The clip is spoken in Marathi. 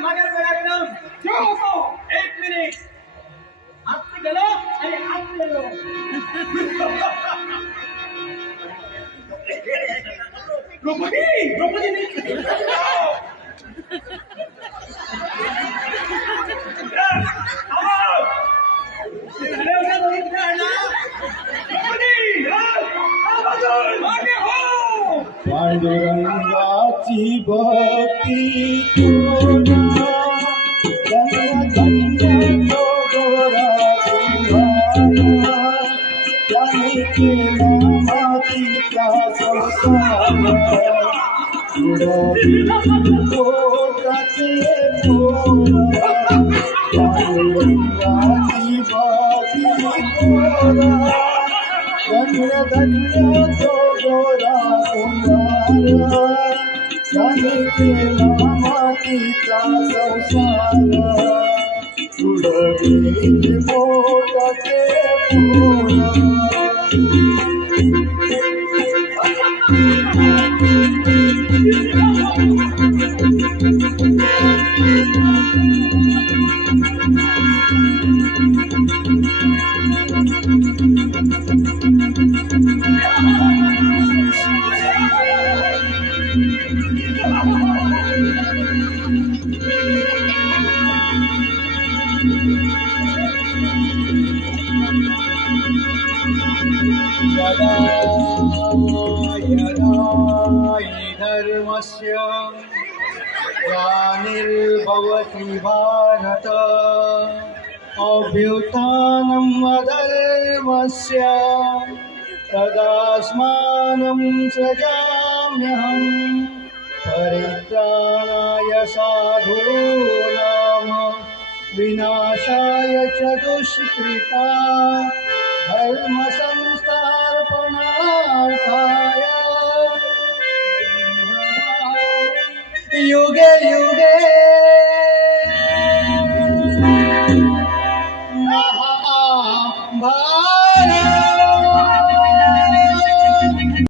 मगर पराक्रम जो हो एक मिनिट आत गेलो आणि आत गेलो द्रौपदी द्रौपदी पांडुरंगाची भक्ती तुला गोरा त्याने केला मातीचा संसार पोटाचे पांडुरंगाची भक्ती तुला धन्य तो गोरा त्याने केला मातीचा संसार उडवी पोटाचे धर्मस्य ग्लानिर्भवति भारत अभ्युत्थानम् अधर्मस्य तदास्मानं सृजाम्यहम् परित्राणाय साधूनां विनाशाय च दुष्कृता धर्म संस्थापनार्थाय युगे युगे